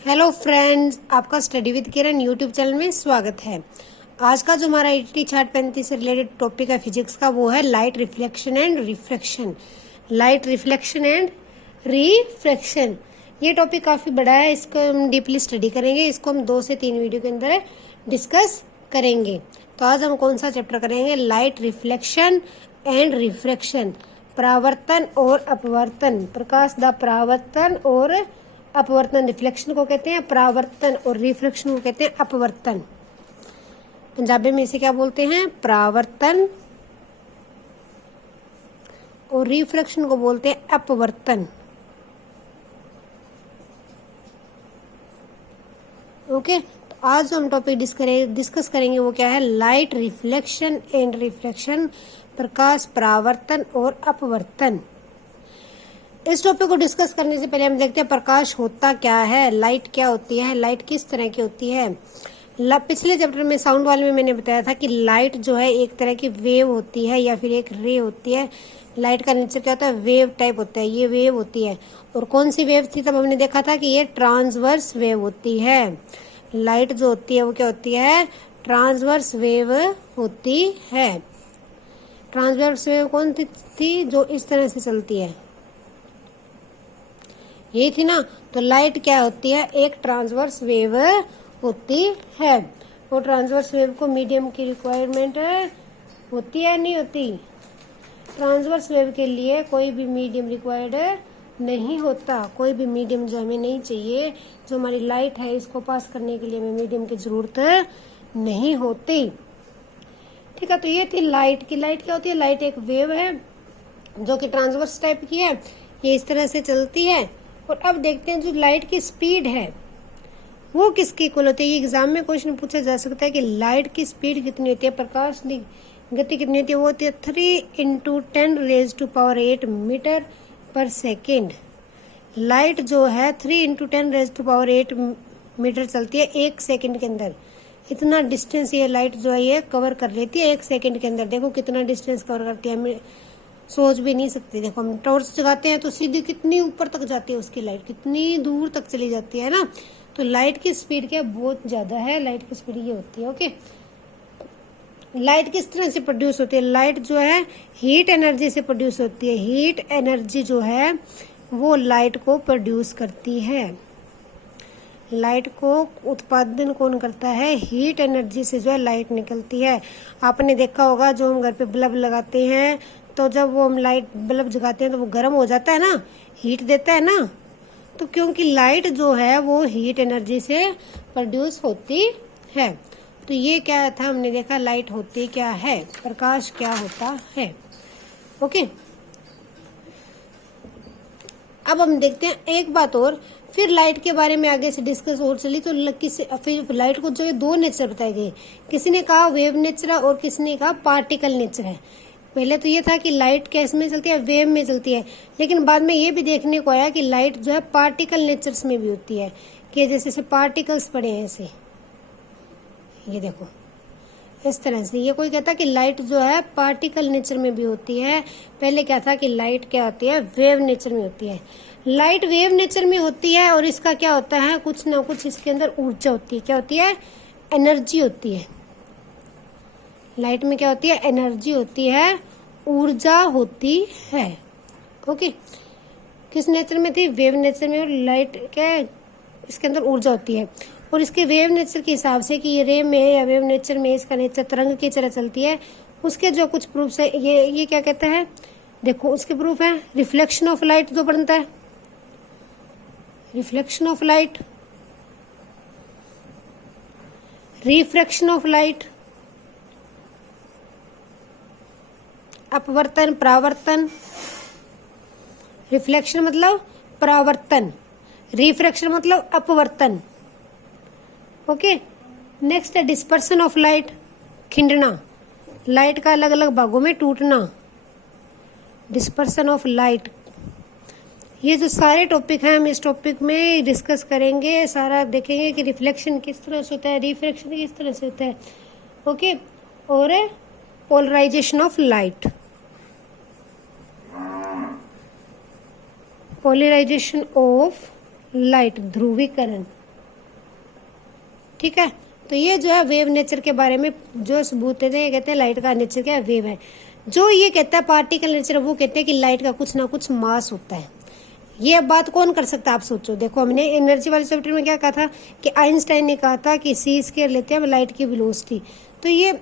Hello friends, आपका study with Kiran YouTube channel में स्वागत है। आज का जो हमारा ईटी चार्ट 35 से रिलेटेड टॉपिक है फिजिक्स का, वो है light reflection and refraction. Light reflection and refraction, ये टॉपिक काफ़ी बड़ा है, इसको हम डीपली स्टडी करेंगे। इसको हम 2 से 3 वीडियो के अंदर डिस्कस करेंगे। तो आज हम कौन सा चैप्टर करेंगे? लाइट रिफ्लेक्शन एंड रिफ्रैक्शन, परावर्तन और अपवर्तन। प्रकाश का परावर्तन और अपवर्तन, रिफ्लेक्शन को कहते हैं परावर्तन और रिफ्रैक्शन को कहते हैं अपवर्तन। पंजाबी में इसे क्या बोलते हैं? परावर्तन, और रिफ्रैक्शन को बोलते हैं अपवर्तन। ओके, तो आज जो हम टॉपिक डिस्कस करेंगे वो क्या है? लाइट रिफ्लेक्शन एंड रिफ्रैक्शन, प्रकाश परावर्तन और अपवर्तन। इस टॉपिक को डिस्कस करने से पहले हम देखते हैं प्रकाश होता क्या है, लाइट क्या होती है, लाइट किस तरह की होती है। पिछले चैप्टर में साउंड वाले में मैंने बताया था कि लाइट जो है एक तरह की वेव होती है या फिर एक रे होती है। लाइट का नेचर क्या होता है? वेव टाइप होता है, ये वेव होती है। और कौन सी वेव थी? तब हमने देखा था कि ये ट्रांसवर्स वेव होती है। लाइट जो होती है वो क्या होती है? ट्रांसवर्स वेव होती है। ट्रांसवर्स वेव कौन थी? जो इस तरह से चलती है, ये थी ना। तो लाइट क्या होती है? एक ट्रांसवर्स वेव होती है। और ट्रांसवर्स वेव को मीडियम की रिक्वायरमेंट होती है, नहीं होती? ट्रांसवर्स वेव के लिए कोई भी मीडियम रिक्वायर्ड नहीं होता। कोई भी मीडियम जो हमें नहीं चाहिए, जो हमारी लाइट है इसको पास करने के लिए हमें मीडियम की जरूरत नहीं होती। ठीक है, तो ये थी लाइट की। लाइट क्या होती है? लाइट एक वेव है जो कि ट्रांसवर्स टाइप की है, ये इस तरह से चलती है। और अब देखते हैं जो लाइट की स्पीड है वो किसकी इक्वल होती है। ये एग्जाम में क्वेश्चन पूछा जा सकता है कि लाइट की स्पीड कितनी होती है, प्रकाश की गति कितनी होती है। वो होती है 3 × 10⁻⁸ मीटर पर सेकेंड। लाइट जो है 3 × 10⁻⁸ मीटर चलती है 1 सेकेंड के अंदर। इतना डिस्टेंस ये लाइट जो है ये कवर कर लेती है 1 सेकेंड के अंदर। देखो कितना डिस्टेंस कवर करती है, सोच भी नहीं सकते। देखो हम टॉर्च जगाते हैं तो सीधी कितनी ऊपर तक जाती है उसकी लाइट, कितनी दूर तक चली जाती है ना। तो लाइट की स्पीड क्या बहुत ज्यादा है, लाइट की स्पीड ये होती है। ओके, लाइट किस तरह से प्रोड्यूस होती है? लाइट जो है हीट एनर्जी से प्रोड्यूस होती है। हीट एनर्जी जो है वो लाइट को प्रोड्यूस करती है। लाइट को उत्पादन कौन करता है? हीट एनर्जी से जो है लाइट निकलती है। आपने देखा होगा जो हम घर पे बल्ब लगाते हैं, तो जब वो हम लाइट बल्ब जगाते हैं तो वो गर्म हो जाता है ना, हीट देता है ना। तो क्योंकि लाइट जो है वो हीट एनर्जी से प्रोड्यूस होती है। तो ये क्या था, हमने देखा लाइट होती क्या है, प्रकाश क्या होता है। ओके, अब हम देखते हैं एक बात और। फिर लाइट के बारे में आगे से डिस्कस और चली तो फिर लाइट को जो है 2 नेचर बताए गए। किसी ने कहा वेव नेचर है और किसी ने कहा पार्टिकल नेचर है। पहले तो ये था कि लाइट कैस में चलती है? वेव में चलती है। लेकिन बाद में ये भी देखने को आया कि लाइट जो है पार्टिकल नेचर्स में भी होती है, कि जैसे पार्टिकल्स पड़े हैं ऐसे, ये देखो इस तरह से। ये कोई कहता है कि लाइट जो है पार्टिकल नेचर में भी होती है। पहले क्या था कि लाइट क्या होती है? वेव नेचर में होती है। लाइट वेव नेचर में होती है और इसका क्या होता है? कुछ ना कुछ इसके अंदर ऊर्जा होती है। क्या होती है? एनर्जी होती है। लाइट में क्या होती है? एनर्जी होती है, ऊर्जा होती है। ओके, किस नेचर में थी? वेव नेचर में। और लाइट क्या है? इसके अंदर ऊर्जा होती है। और इसके वेव नेचर के हिसाब से कि ये रे में या वेव नेचर में इसका नेचर तरंग की तरह चलती है, उसके जो कुछ प्रूफ्स है, ये क्या कहता है? देखो उसके प्रूफ है। रिफ्लेक्शन ऑफ लाइट जो बनता है, reflection of light, refraction of light, अपवर्तन, परावर्तन। रिफ्लेक्शन मतलब परावर्तन, रिफ्रैक्शन मतलब अपवर्तन। ओके, नेक्स्ट है डिस्पर्सन ऑफ लाइट, खिंडना, लाइट का अलग अलग भागों में टूटना, डिस्पर्सन ऑफ लाइट। ये जो सारे टॉपिक हैं हम इस टॉपिक में डिस्कस करेंगे, सारा देखेंगे कि रिफ्लेक्शन किस तरह से होता है, रिफ्रैक्शन किस तरह से होता है। ओके, और polarisation of light, polarisation of light, ध्रुवीकरण। ठीक है, तो ये जो है वेव नेचर के बारे में जो सबूत देते हैं, कहते हैं लाइट का नेचर क्या है, वेव है। जो ये कहता है पार्टिकल नेचर, वो कहते हैं कि लाइट का कुछ ना कुछ मास होता है। ये बात कौन कर सकता है, आप सोचो। देखो हमने एनर्जी वाले चैप्टर में क्या कहा था कि आइंस्टाइन ने कहा था कि c² लेते हैं लाइट की वेलोसिटी। तो ये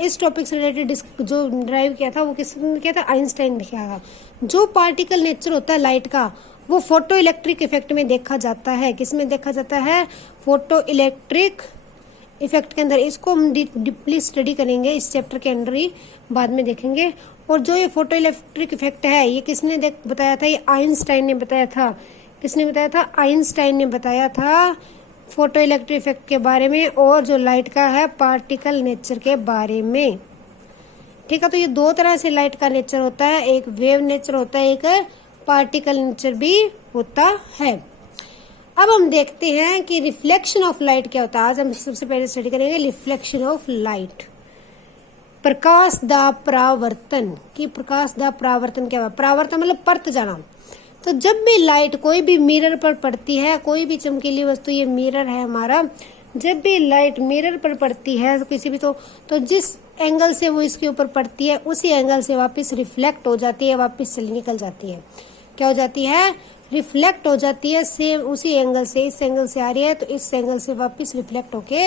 इस टॉपिक से रिलेटेड जो ड्राइव किया था वो किसने किया था, आइंस्टाइन ने किया था। जो पार्टिकल नेचर होता है लाइट का, वो फोटो इलेक्ट्रिक इफेक्ट में देखा जाता है। किस में देखा जाता है, फोटो इलेक्ट्रिक इफेक्ट के अंदर। इसको हम डीपली स्टडी करेंगे इस चैप्टर के अंदर ही, बाद में देखेंगे। और जो ये फोटो इलेक्ट्रिक इफेक्ट है, ये किसने बताया था, ये आइंस्टाइन ने बताया था। किसने बताया था, आइंस्टाइन ने बताया था फोटो इलेक्ट्रिक इफेक्ट के बारे में, और जो लाइट का है पार्टिकल नेचर के बारे में। ठीक है, तो ये दो तरह से लाइट का नेचर होता है, एक वेव नेचर होता है, एक पार्टिकल नेचर भी होता है। अब हम देखते हैं कि रिफ्लेक्शन ऑफ लाइट क्या होता है। आज हम सबसे पहले स्टडी करेंगे रिफ्लेक्शन ऑफ लाइट, प्रकाश दा परावर्तन। कि प्रकाश दा परावर्तन क्या हुआ, परावर्तन मतलब परत जाना। तो जब भी लाइट कोई भी मिरर पर पड़ती है, कोई भी चमकीली वस्तु, ये मिरर है हमारा, जब भी लाइट मिरर पर पड़ती है किसी भी, तो जिस एंगल से वो इसके ऊपर पड़ती है उसी एंगल से वापस रिफ्लेक्ट हो जाती है, वापस चली निकल जाती है। क्या हो जाती है, रिफ्लेक्ट हो जाती है। सेम उसी एंगल से, इस एंगल से आ रही है तो इस एंगल से वापस रिफ्लेक्ट होके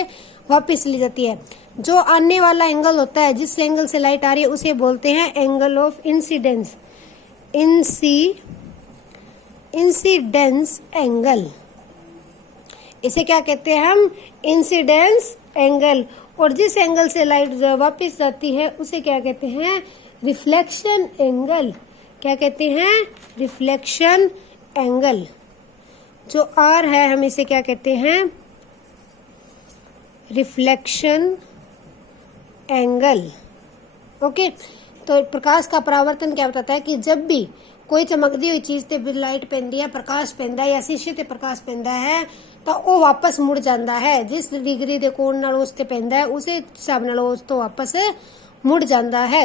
वापस चली जाती है। जो आने वाला एंगल होता है, जिस एंगल से लाइट आ रही है, उसे बोलते हैं angle of incidence. Incidence angle, इसे क्या कहते हैं हम, इंसिडेंस एंगल। और जिस एंगल से लाइट वापस जाती है उसे क्या कहते हैं, रिफ्लेक्शन एंगल। क्या कहते हैं, रिफ्लेक्शन एंगल। जो आर है हम इसे क्या कहते हैं, रिफ्लेक्शन एंगल। ओके, तो प्रकाश का परावर्तन क्या बताता है कि जब भी कोई चमकदी हुई चीज ते लाइट पैंदी है, प्रकाश पैंदा है, या शीशे ते प्रकाश पैंदा है, तो वो वापस मुड़ जाता है। जिस डिग्री दे कोण नाल उस ते पैंदा है, उसे हिसाब नाल उस तो वापस मुड़ जाता है।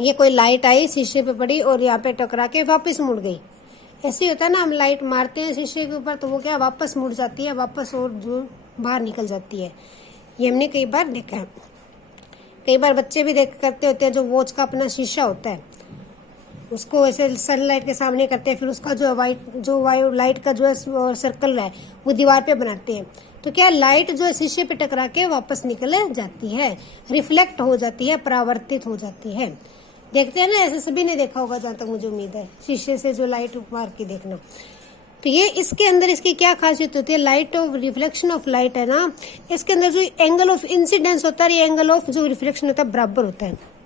ये कोई लाइट आई शीशे पे पड़ी और यहाँ पे टकरा के वापस मुड़ गई, ऐसे ही होता है ना। हम लाइट मारते हैं शीशे के ऊपर तो वो क्या वापस मुड़ जाती है, वापस और जो बाहर निकल जाती है। ये हमने कई बार देखा है। कई बार बच्चे भी देख करते होते हैं, जो वॉच का अपना शीशा होता है उसको ऐसे सनलाइट के सामने करते हैं, फिर उसका जो वाइट लाइट का जो है सर्कल है वो दीवार पे बनाते हैं। तो क्या लाइट जो है शीशे पे टकरा के वापस निकल जाती है, रिफ्लेक्ट हो जाती है, परावर्तित हो जाती है। देखते हैं ना, ऐसे सभी ने देखा होगा जहां तक मुझे उम्मीद है, शीशे से जो लाइट मार के देखना। तो ये इसके अंदर इसकी क्या खासियत होती है, light of reflection of light है ना, इसके अंदर जो एंगल ऑफ इंसिडेंस होता है, ये एंगल ऑफ जो रिफ्लेक्शन होता है बराबर होता है।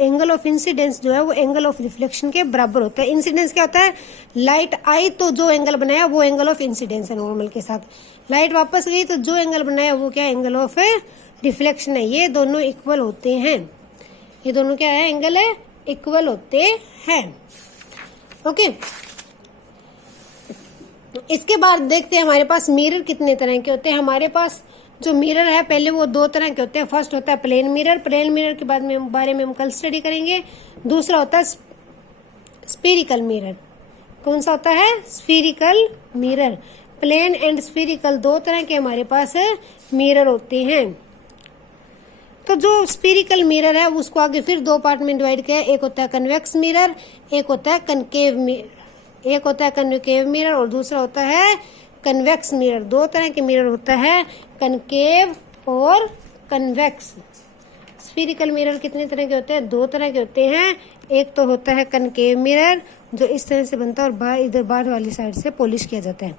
एंगल ऑफ इंसिडेंस जो है वो एंगल ऑफ रिफ्लेक्शन के बराबर होता है। इंसिडेंस क्या होता है, लाइट आई तो जो एंगल बनाया वो एंगल ऑफ इंसिडेंस है नॉर्मल के साथ, लाइट वापस गई तो जो एंगल बनाया वो क्या एंगल ऑफ रिफ्लेक्शन है। ये दोनों इक्वल होते हैं, ये दोनों क्या है, एंगल है इक्वल होते हैं। ओके, इसके बाद देखते हैं हमारे पास मिरर कितने तरह के होते हैं। हमारे पास जो मिरर है पहले वो दो तरह के होते हैं। फर्स्ट होता है प्लेन मिरर, प्लेन मिरर के बारे में हम कल स्टडी करेंगे। दूसरा होता है स्फीरिकल मिरर। कौन सा होता है, स्फीरिकल मिरर। प्लेन एंड स्फीरिकल दो तरह के हमारे पास मिरर होते हैं। तो जो स्फीरिकल मिरर है उसको आगे फिर दो पार्ट में डिवाइड किया, एक होता है कन्वेक्स मिरर, एक होता है कनकेव मिरर। एक होता है कनकेव मिरर और दूसरा होता है कन्वेक्स मिरर। दो तरह के मिरर होता है, कनकेव और कन्वेक्स। स्फीरिकल मिरर कितने तरह के होते हैं, दो तरह के होते हैं। एक तो होता है कनकेव मिरर जो इस तरह से बनता है और इधर बाहर वाली साइड से पॉलिश किया जाता है।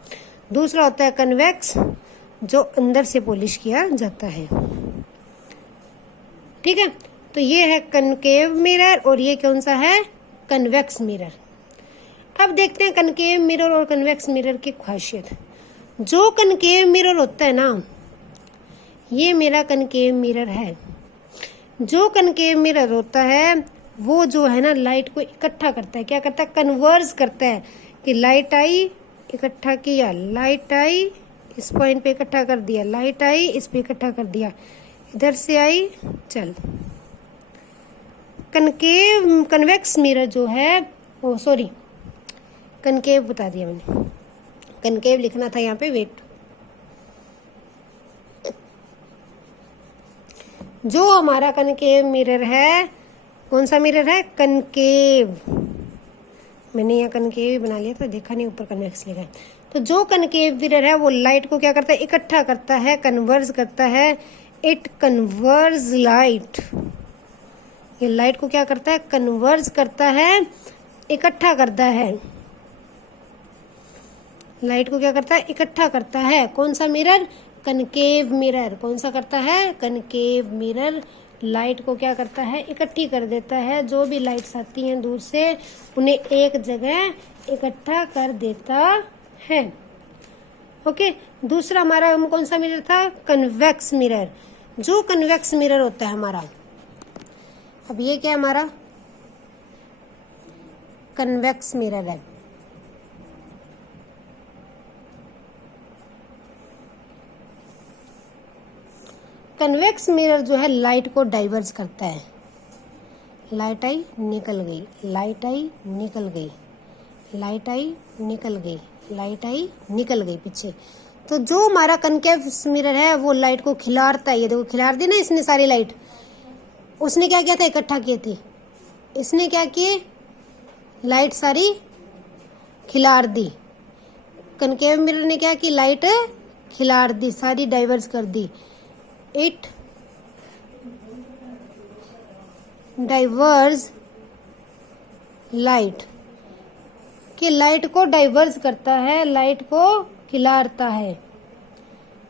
दूसरा होता है कन्वेक्स जो अंदर से पॉलिश किया जाता है। ठीक है, तो ये है कनकेव मिरर और ये कौन सा है, कन्वेक्स मिरर। अब देखते हैं कनकेव मिरर और कन्वेक्स मिरर की खासियत। जो कनकेव मिरर होता है ना, ये मेरा कनकेव मिरर है। जो कनकेव मिरर होता है वो जो है ना लाइट को इकट्ठा करता है। क्या करता है, कन्वर्ज करता है कि लाइट आई इकट्ठा किया, लाइट आई इस पॉइंट पे इकट्ठा कर दिया, लाइट आई इस पे इकट्ठा कर दिया, इधर से आई चल। कनकेव कन्वेक्स मिरर जो है, ओ सॉरी कनकेव बता दिया मैंने, कनकेव लिखना था यहाँ पे, वेट। जो हमारा कनकेव मिरर है, कौन सा मिरर है? कनकेव। मैंने यहाँ कनकेव बना लिया था, देखा नहीं, ऊपर कन्वेक्स लिखा है। तो जो कनकेव मिरर है वो लाइट को क्या करता है? इकट्ठा करता है, कन्वर्ज करता है। It converge light. ये लाइट को क्या करता है? कन्वर्ज करता है, इकट्ठा करता है। लाइट को क्या करता है? इकट्ठा करता है। कौन सा मिरर? Concave mirror. कौन सा करता है? कनकेव मिरर लाइट को क्या करता है? इकट्ठी कर देता है। जो भी लाइट्स आती हैं दूर से उन्हें एक जगह इकट्ठा कर देता है। ओके, दूसरा हमारा कौन सा मिरर था? Convex mirror. जो कन्वेक्स मिरर होता है हमारा, अब ये क्या हमारा कन्वेक्स मिरर है। कन्वेक्स मिरर जो है लाइट को डाइवर्ज करता है। लाइट आई, निकल गई, लाइट आई, निकल गई, लाइट आई, निकल गई, लाइट आई, निकल गई पीछे। तो जो हमारा कनकेव मिरर है वो लाइट को खिलारता है। ये देखो खिलार दी ना इसने सारी लाइट। उसने क्या किया था? इकट्ठा किए थे। इसने क्या किए? लाइट सारी खिलार दी। कनकेव मिरर ने क्या की? लाइट खिलार दी, सारी डाइवर्ज कर दी। इट डाइवर्ज लाइट, कि लाइट को डाइवर्ज करता है, लाइट को खिलारता है।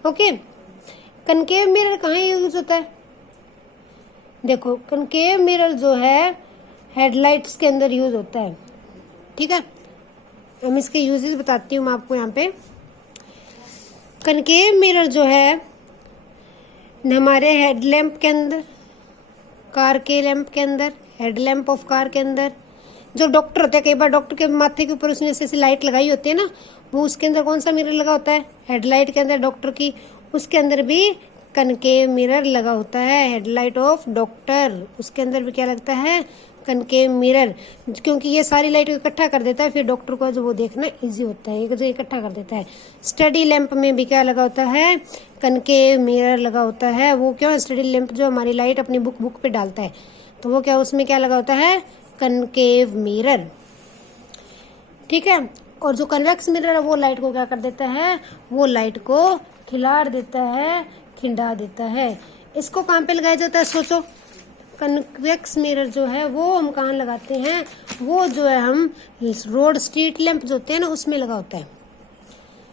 ओके, कनकेव मिरर कहाँ यूज होता है? देखो कनकेव मिरर जो है हेडलाइट्स के अंदर यूज होता है। ठीक है, हम इसके यूजेस बताती हूँ मैं आपको। यहाँ पे कनकेव मिरर जो है हमारे हेडलैम्प के अंदर, कार के लैंप के अंदर, हेडलैम्प ऑफ कार के अंदर, जो डॉक्टर होते हैं, कई बार डॉक्टर के माथे के ऊपर उसने ऐसे लाइट लगाई होती है ना, वो उसके अंदर कौन सा मिरर लगा होता है? हेडलाइट के अंदर डॉक्टर की, उसके अंदर भी कनकेव मिरर लगा होता है। हेडलाइट ऑफ डॉक्टर, उसके अंदर भी क्या लगता है? कनकेव मिरर, क्योंकि ये सारी लाइट को इकट्ठा कर देता है, फिर डॉक्टर को जो वो देखना इजी होता है, जो इकट्ठा कर देता है। स्टडी लैंप में भी क्या लगा होता है? कनकेव मिरर लगा होता है। वो क्यों? स्टडी लैंप जो हमारी लाइट अपनी बुक पे डालता है, तो वो क्या, उसमें क्या लगा होता है? Concave mirror. ठीक है, और जो कन्वेक्स मिरर है वो लाइट को क्या कर देता है? वो लाइट को खिलार देता है, खिंडा देता है। इसको कहाँ पे लगाया जाता है? सोचो, कन्वेक्स मिरर जो है वो हम कहाँ लगाते हैं? वो जो है हम रोड स्ट्रीट लैंप जो होते हैं ना उसमें लगा होता है।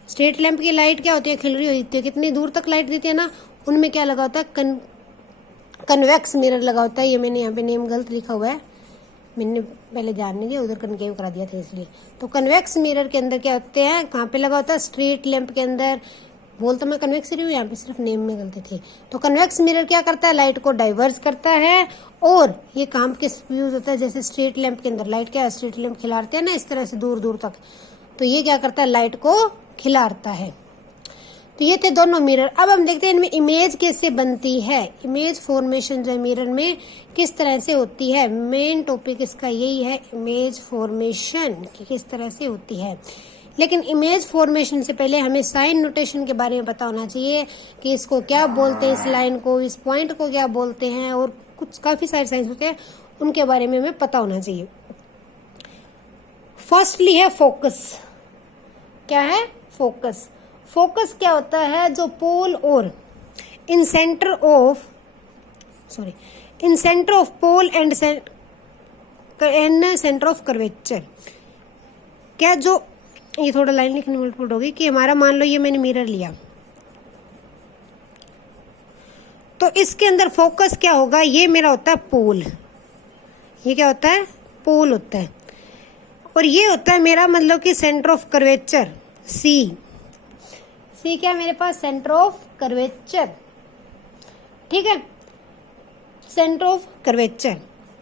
स्ट्रीट लैंप की लाइट क्या होती है? खिल रही होती है, कितनी दूर तक लाइट देती है ना, उनमें क्या लगा होता है? कन्वेक्स मिरर लगा होता है। ये मैंने यहाँ पे नेम गलत लिखा हुआ है, मैंने पहले ध्यान नहीं दिया, उधर कनकेव करा दिया था इसलिए। तो कन्वेक्स मिरर के अंदर क्या होते हैं? कहाँ पे लगा होता है? स्ट्रीट लैंप के अंदर। बोल तो मैं कन्वेक्स रही हूँ, यहाँ पे सिर्फ नेम में गलती थी। तो कन्वेक्स मिरर क्या करता है? लाइट को डाइवर्स करता है। और ये काम किस यूज होता है? जैसे स्ट्रीट लैंप के अंदर लाइट क्या, स्ट्रीट लैंप खिलारते हैं ना इस तरह से दूर दूर तक, तो ये क्या करता है? लाइट को खिलारता है। तो ये थे दोनों मिरर। अब हम देखते हैं इनमें इमेज कैसे बनती है। इमेज फॉर्मेशन जो है मिरर में किस तरह से होती है। मेन टॉपिक इसका यही है, इमेज फॉर्मेशन की किस तरह से होती है। लेकिन इमेज फॉर्मेशन से पहले हमें साइन नोटेशन के बारे में पता होना चाहिए कि इसको क्या बोलते हैं, इस लाइन को, इस पॉइंट को क्या बोलते हैं, और कुछ काफी सारे साइंस होते हैं उनके बारे में हमें पता होना चाहिए। फर्स्टली है फोकस। क्या है? फोकस। फोकस क्या होता है? जो पोल और इन centre of pole and centre of curvature, क्या जो, ये थोड़ा लाइन लिखने में उल्ट होगी कि हमारा, मान लो ये मैंने मिरर लिया, तो इसके अंदर फोकस क्या होगा? ये मेरा होता है पोल। ये क्या होता है? पोल होता है। और ये होता है मेरा मतलब कि सेंटर ऑफ कर्वेचर, सी। सी क्या मेरे पास? Centre of curvature. ठीक है, सेंटर ऑफ कर्वेचर।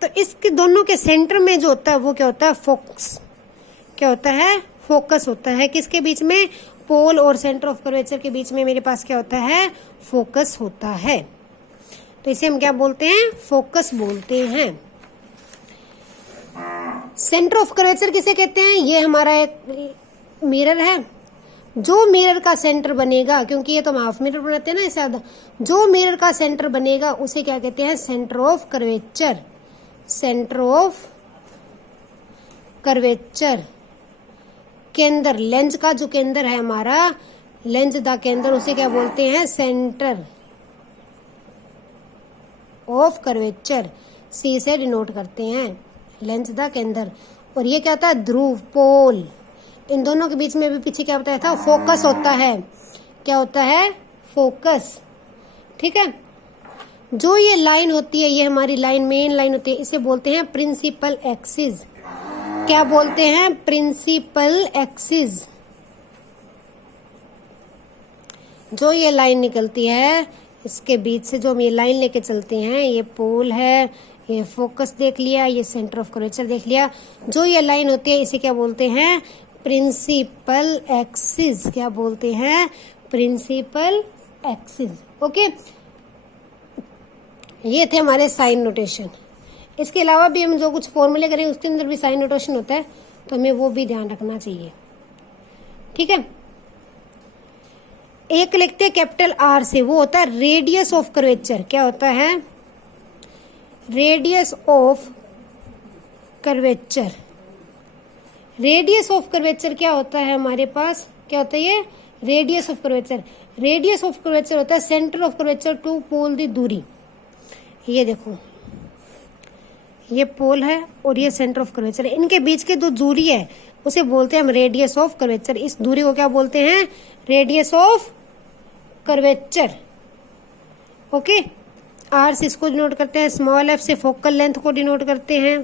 तो इसके दोनों के सेंटर में जो होता है वो क्या होता है? फोकस। क्या होता है? फोकस होता है। किसके बीच में? पोल और सेंटर ऑफ कर्वेचर के बीच में मेरे पास क्या होता है? फोकस होता है। तो इसे हम क्या बोलते हैं? फोकस बोलते हैं। सेंटर ऑफ कर्वेचर किसे कहते हैं? ये हमारा एक मिरर है, जो मिरर का सेंटर बनेगा, क्योंकि ये तो हम हाफ मिरर बनाते हैं ना ऐसे आधा, जो मिरर का सेंटर बनेगा उसे क्या कहते हैं, centre of curvature. Centre of curvature, केंद्र, लेंस का जो केंद्र है हमारा, लेंस द केंद्र, उसे क्या बोलते हैं, सेंटर ऑफ कर्वेचर। सी से डिनोट करते हैं लेंस द केंद्र। और ये क्या होता है, ध्रुव, पोल। इन दोनों के बीच में भी पीछे क्या बताया था, फोकस होता है। क्या होता है, फोकस। ठीक है, जो ये लाइन होती है, ये हमारी लाइन, मेन लाइन होती है, इसे बोलते हैं प्रिंसिपल एक्सिस। क्या बोलते हैं, प्रिंसिपल एक्सिस। जो ये लाइन निकलती है, इसके बीच से जो हम ये लाइन लेके चलते हैं, ये पोल है, ये फोकस देख लिया, ये सेंटर ऑफ कर्वेचर देख लिया। जो ये लाइन होती है इसे क्या बोलते हैं, प्रिंसिपल एक्सिस। क्या बोलते हैं, प्रिंसिपल एक्सिस। ओके, ये थे हमारे साइन नोटेशन। इसके अलावा भी हम जो कुछ फॉर्मूले करेंगे उसके अंदर भी साइन नोटेशन होता है, तो हमें वो भी ध्यान रखना चाहिए। ठीक है, एक लिखते हैं कैपिटल आर से, वो होता है रेडियस ऑफ कर्वेचर। क्या होता है, radius of curvature. Radius of curvature क्या होता है हमारे पास, क्या होता है ये, radius of curvature. Radius of curvature होता है सेंटर ऑफ कर्वेचर टू पोल दी दूरी। ये देखो, ये पोल है और ये सेंटर ऑफ कर्वेचर है, इनके बीच के जो दूरी है उसे बोलते हैं हम रेडियस ऑफ कर्वेचर। इस दूरी को क्या बोलते हैं, radius of curvature. Okay, R से इसको डिनोट करते हैं, स्मॉल एफ से फोकल लेंथ को डिनोट करते हैं।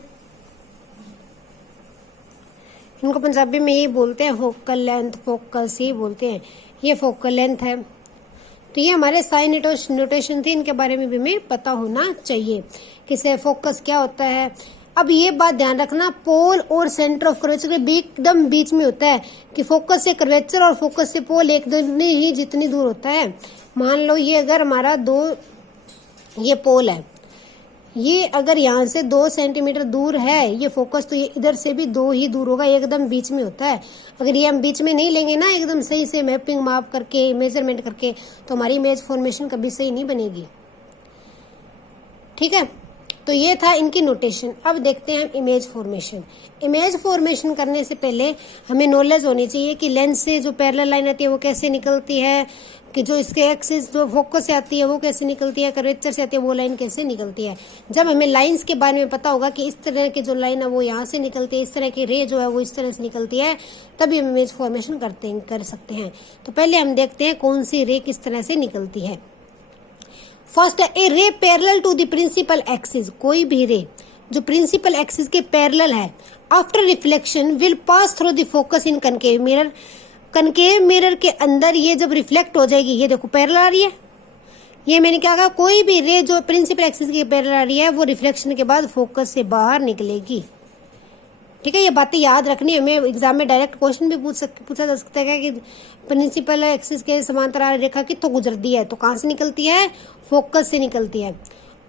इनको पंजाबी में ये बोलते हैं फोकल लेंथ, फोकस ही बोलते हैं। ये फोकल लेंथ है। तो ये हमारे साइन नोटेशन थी, इनके बारे में भी हमें पता होना चाहिए कि फोकस क्या होता है। अब ये बात ध्यान रखना, पोल और सेंटर ऑफ कर्वेचर के एकदम बीच में होता है कि फोकस से कर्वेचर और फोकस से पोल एकदम ही जितनी दूर होता है। मान लो ये अगर हमारा ये पोल है, ये अगर यहाँ से 2 सेंटीमीटर दूर है ये फोकस, तो ये इधर से भी 2 ही दूर होगा, एकदम बीच में होता है। अगर ये हम बीच में नहीं लेंगे ना एकदम सही से मैपिंग माप करके, मेजरमेंट करके, तो हमारी इमेज फॉर्मेशन कभी सही नहीं बनेगी। ठीक है, तो ये था इनकी नोटेशन। अब देखते हैं हम इमेज फॉर्मेशन। इमेज फॉर्मेशन करने से पहले हमें नॉलेज होनी चाहिए कि लेंस से जो पैरेलल लाइन आती है वो कैसे निकलती है, कि जो इसके एक्सिस जो फोकस से आती है वो कैसे निकलती है, कर्वेचर से आती है वो लाइन कैसे निकलती है। जब हमें लाइंस के बारे में पता होगा कि इस तरह की जो लाइन है वो यहाँ से निकलती है, इस तरह की रे जो है वो इस तरह से निकलती है, तभी हम इमेज फॉर्मेशन कर सकते हैं। तो पहले हम देखते हैं कौन सी रे किस तरह से निकलती है। First, a ray parallel to the principal axis. कोई भी रे जो प्रिंसिपल एक्सिस के पैरेलल है, after reflection will pass through the focus in concave mirror. Concave mirror के अंदर ये जब रिफ्लेक्ट हो जाएगी, ये देखो पैरेलल आ रही है, ये मैंने क्या कहा, कोई भी रे जो प्रिंसिपल एक्सिस के पैरेलल आ रही है वो रिफ्लेक्शन के बाद फोकस से बाहर निकलेगी। ठीक है, ये बातें याद रखनी है। हमें एग्जाम में डायरेक्ट क्वेश्चन भी पूछा जा सकता है कि प्रिंसिपल एक्सिस के समांतर रेखा कितों गुजरती है, तो कहाँ से निकलती है, फोकस से निकलती है।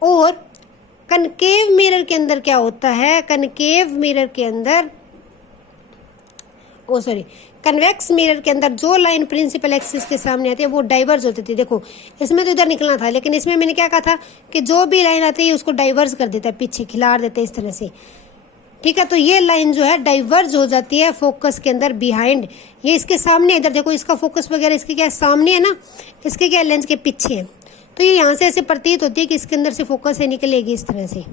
और कनकेव मिरर के अंदर क्या होता है, कनकेव मिरर के अंदर कन्वेक्स मिरर के अंदर जो लाइन प्रिंसिपल एक्सिस के सामने आती है वो डाइवर्ज होती थी। देखो इसमें तो इधर निकलना था, लेकिन इसमें मैंने क्या कहा था कि जो भी लाइन आती है उसको डाइवर्ज कर देता है, पीछे खिलाड़ देते हैं इस तरह से। ठीक है, तो ये लाइन जो है डाइवर्ज हो जाती है फोकस के अंदर बिहाइंड। ये इसके सामने, इधर देखो इसका फोकस वगैरह इसके क्या सामने है ना, इसके क्या लेंस के पीछे है। तो ये यहाँ से ऐसे प्रतीत होती है कि इसके अंदर से फोकस से निकलेगी इस तरह से।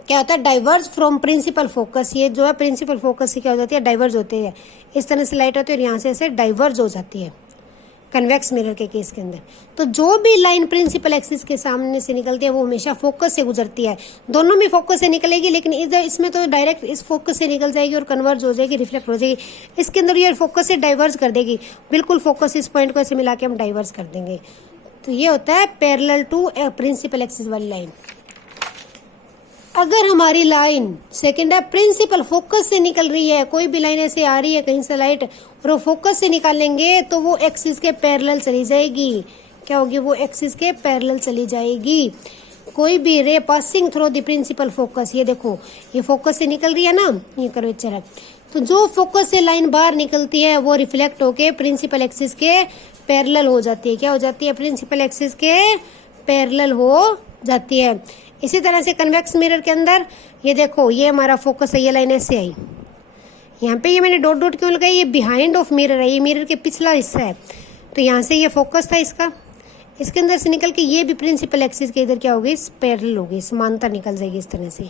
क्या होता है, डाइवर्ज फ्रॉम प्रिंसिपल फोकस। ये जो है प्रिंसिपल फोकस से क्या हो जाती है, डाइवर्ज होते हैं। इस तरह से लाइट आती है और यहाँ से ऐसे डाइवर्ज हो जाती है कन्वेक्स मिरर के केस के अंदर। तो जो भी लाइन प्रिंसिपल एक्सिस के सामने से निकलती है वो हमेशा फोकस से गुजरती है। दोनों में फोकस से निकलेगी, लेकिन इधर इसमें तो डायरेक्ट इस फोकस से निकल जाएगी और कन्वर्ज हो जाएगी, रिफ्लेक्ट हो जाएगी। इसके अंदर ये फोकस से डाइवर्ज कर देगी, बिल्कुल फोकस इस पॉइंट को ऐसे मिला के हम डाइवर्ज कर देंगे। तो ये होता है पैरेलल टू प्रिंसिपल एक्सिस वाली लाइन। अगर हमारी लाइन सेकेंड है प्रिंसिपल फोकस से निकल रही है, कोई भी लाइन ऐसे आ रही है कहीं से लाइट और वो फोकस से निकालेंगे तो वो एक्सिस के पैरेलल चली जाएगी। क्या होगी, वो एक्सिस के पैरेलल चली जाएगी। कोई भी ray passing through the principal focus, ये देखो ये फोकस से निकल रही है ना, ये कर्वेचर है, तो जो फोकस से लाइन बाहर निकलती है वो रिफ्लेक्ट होके प्रिंसिपल एक्सिस के पैरेलल हो जाती है। क्या हो जाती है? प्रिंसिपल एक्सिस के पैरेलल हो जाती है। इसी तरह से कन्वेक्स मिरर के अंदर ये देखो, ये हमारा फोकस है, ये लाइन ऐसे आई, यहाँ पे ये मैंने डॉट डॉट क्यों लगाई? ये बिहाइंड ऑफ मिरर है, ये मिरर के पिछला हिस्सा है, तो यहाँ से ये फोकस था इसका, इसके अंदर से निकल के ये भी प्रिंसिपल एक्सिस के इधर क्या होगी? पैरेलल होगी, समांतर निकल जाएगी इस तरह से।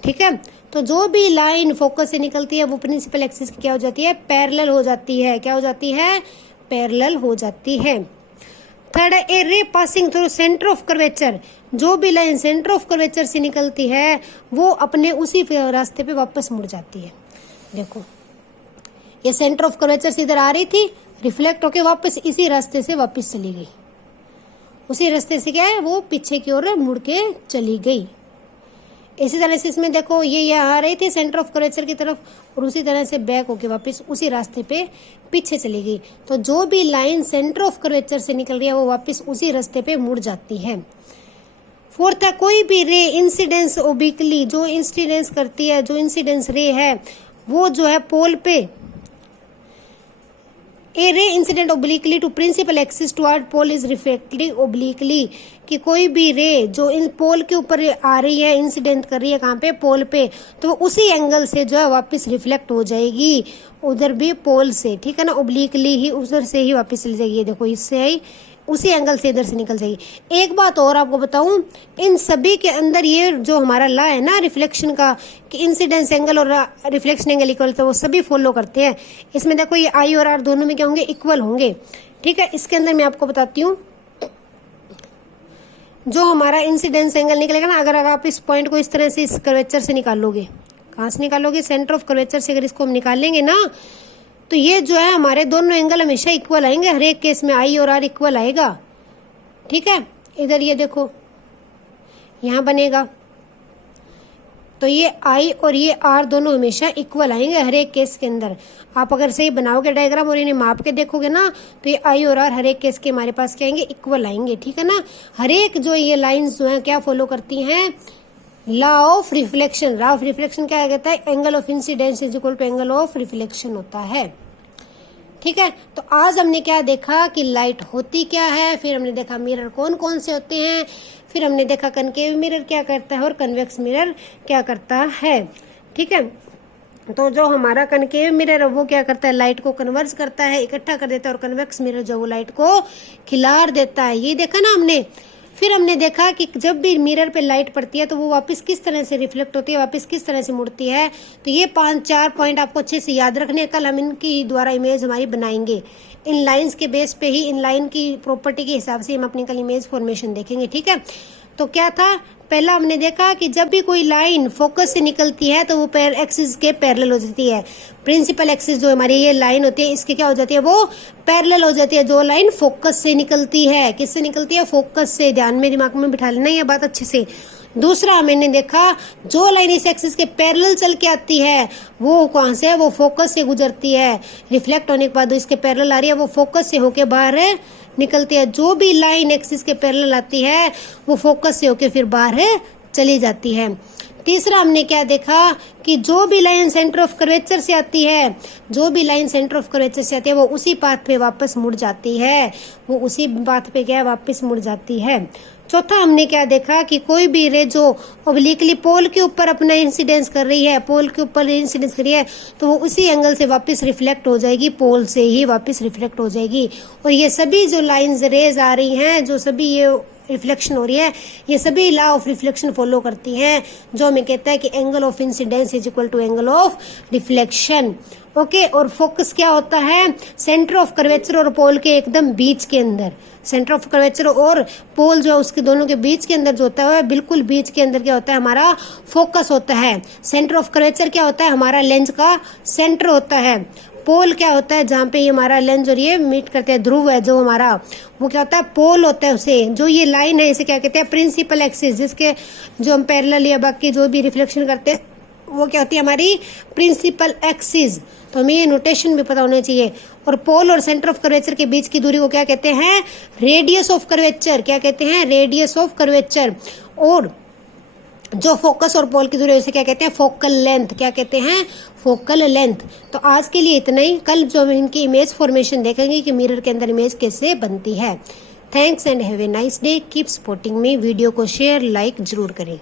ठीक है, तो जो भी लाइन फोकस से निकलती है वो प्रिंसिपल एक्सिस की क्या हो जाती है? पैरेलल हो जाती है। क्या हो जाती है? पैरेलल हो जाती है। थर्ड है a ray passing through centre of curvature. जो भी लाइन सेंटर ऑफ कर्वेचर से निकलती है वो अपने उसी रास्ते पे वापस मुड़ जाती है। देखो, ये सेंटर ऑफ कर्वेचर से इधर आ रही थी, रिफ्लेक्ट होके वापस इसी रास्ते से वापस चली गई, उसी रास्ते से क्या है? वो पीछे की ओर मुड़ के चली गई। इसी तरह से इसमें देखो, ये यहाँ आ रही थी सेंटर ऑफ कर्वेचर की तरफ और उसी तरह से बैक होके वापस उसी रास्ते पे पीछे चली गई। तो जो भी लाइन सेंटर ऑफ कर्वेचर से निकल रही है वो वापस उसी रास्ते पे मुड़ जाती है। फोर्थ है कोई भी रे इंसिडेंस ओब्लिकली, जो इंसिडेंस करती है, जो इंसिडेंस रे है वो जो है पोल पे, a ray incident obliquely to principal axis toward pole is reflected obliquely, कि कोई भी रे जो इन पोल के ऊपर आ रही है, इंसिडेंट कर रही है कहाँ पे? पोल पे, तो वो उसी एंगल से जो है वापस रिफ्लेक्ट हो जाएगी उधर भी पोल से। ठीक है ना, ओब्लिकली ही उधर से ही वापस चली जाएगी। देखो, इससे ही उसी एंगल से इधर से निकल जाएगी। एक बात और आपको बताऊं, इन सभी के अंदर ये जो हमारा ला है ना रिफ्लेक्शन का, कि इंसिडेंस एंगल और रिफ्लेक्शन एंगल इक्वल, तो वो सभी फॉलो करते हैं। इसमें देखो, ये आई और आर दोनों में क्या होंगे? इक्वल होंगे। ठीक है, इसके अंदर मैं आपको बताती हूँ, जो हमारा इंसिडेंस एंगल निकलेगा ना, अगर आप इस पॉइंट को इस तरह से इस कर्वेचर से निकालोगे, कहाँ से निकालोगे? सेंटर ऑफ कर्वेचर से अगर इसको हम निकालेंगे ना, तो ये जो है हमारे दोनों एंगल हमेशा इक्वल आएंगे, हर एक केस में आई और आर इक्वल आएगा। ठीक है, इधर ये देखो, यहाँ बनेगा, तो ये आई और ये आर दोनों हमेशा इक्वल आएंगे हर एक केस के अंदर। आप अगर सही बनाओगे डायग्राम और इन्हें माप के देखोगे ना, तो ये आई और आर हर एक केस के हमारे पास क्या आएंगे? इक्वल आएंगे। ठीक है ना, हर एक जो ये लाइंस जो है क्या फॉलो करती हैं? Law of reflection. Law of reflection क्या कहता है? Angle of incidence is equal to angle of reflection होता है। ठीक है, तो आज हमने क्या देखा कि लाइट होती क्या है, फिर हमने देखा मिरर कौन कौन से होते हैं, फिर हमने देखा कनकेव मिरर क्या करता है और कन्वेक्स मिरर क्या करता है। ठीक है, तो जो हमारा कनकेव मिरर है वो क्या करता है? लाइट को कन्वर्ज करता है, इकट्ठा कर देता है, और कन्वेक्स मिरर जो वो लाइट को खिलार देता है। ये देखा ना हमने। फिर हमने देखा कि जब भी मिरर पे लाइट पड़ती है तो वो वापस किस तरह से रिफ्लेक्ट होती है, वापस किस तरह से मुड़ती है। तो ये 5-4 पॉइंट आपको अच्छे से याद रखने, कल हम इनकी द्वारा इमेज हमारी बनाएंगे। इन लाइंस के बेस पे ही, इन लाइन की प्रॉपर्टी के हिसाब से हम अपनी कल इमेज फॉर्मेशन देखेंगे। ठीक है, तो क्या था? पहला हमने देखा कि जब भी कोई लाइन फोकस से निकलती है तो वो एक्सिस के पैरेलल हो जाती है। प्रिंसिपल एक्सिस जो हमारी ये लाइन होती है इसके क्या हो जाती है? वो पैरेलल हो जाती है। जो लाइन फोकस से निकलती है, किससे निकलती है? फोकस से। ध्यान में, दिमाग में बिठा लेना ये बात अच्छे से। दूसरा मैंने देखा, जो लाइन इस एक्सिस के पैरेलल चल के आती है वो कौन से है? वो फोकस से गुजरती है। रिफ्लेक्ट होने के बाद इसके पैरेलल आ रही है, वो फोकस से होके बाहर निकलती है। जो भी लाइन एक्सिस के पैरेलल आती है वो फोकस से होके फिर बाहर चली जाती है। तीसरा हमने क्या देखा कि जो भी लाइन सेंटर ऑफ कर्वेचर से आती है, जो भी लाइन सेंटर ऑफ कर्वेचर से आती है वो उसी पाथ पे वापस मुड़ जाती है, वो उसी पाथ पे क्या वापस मुड़ जाती है। चौथा हमने क्या देखा कि कोई भी रे जो ओब्लिकली पोल के ऊपर अपना इंसिडेंस कर रही है, पोल के ऊपर इंसिडेंस कर रही है, तो वो उसी एंगल से वापस रिफ्लेक्ट हो जाएगी, पोल से ही वापस रिफ्लेक्ट हो जाएगी। और ये सभी जो लाइंस रेज आ रही हैं, जो सभी ये रिफ्लेक्शन हो रही है, ये सभी लॉ ऑफ रिफ्लेक्शन फॉलो करती हैं, जो हमें कहता है कि angle of incidence is equal to angle of reflection. Okay, और फोकस क्या होता है? सेंटर ऑफ कर्वेचर और पोल के एकदम बीच के अंदर। सेंटर ऑफ कर्वेचर और पोल जो है उसके दोनों के बीच के अंदर जो होता है बिल्कुल बीच के अंदर क्या होता है? हमारा फोकस होता है। सेंटर ऑफ कर्वेचर क्या होता है? हमारा लेंस का सेंटर होता है। पोल क्या होता है? जहाँ पे ये हमारा लेंस और ये मीट करते हैं, ध्रुव है जो हमारा, वो क्या होता है? पोल होता है उसे। जो ये लाइन है इसे क्या कहते हैं? प्रिंसिपल एक्सिस, जिसके जो हम पैरेलल या बाकी जो भी रिफ्लेक्शन करते हैं वो क्या होती है? हमारी प्रिंसिपल एक्सिस। तो हमें ये नोटेशन भी पता होना चाहिए। और पोल और सेंटर ऑफ कर्वेचर के बीच की दूरी को क्या कहते हैं? Radius of curvature. क्या कहते हैं? Radius of curvature. और जो फोकस और पोल की दूरी है उसे क्या कहते हैं, फोकल लेंथ। क्या कहते हैं, फोकल लेंथ। तो आज के लिए इतना ही। कल जो हम इनकी इमेज फॉर्मेशन देखेंगे कि मिरर के अंदर इमेज कैसे बनती है। Thanks and have a nice day. Keep supporting me. Video को शेयर लाइक जरूर करें।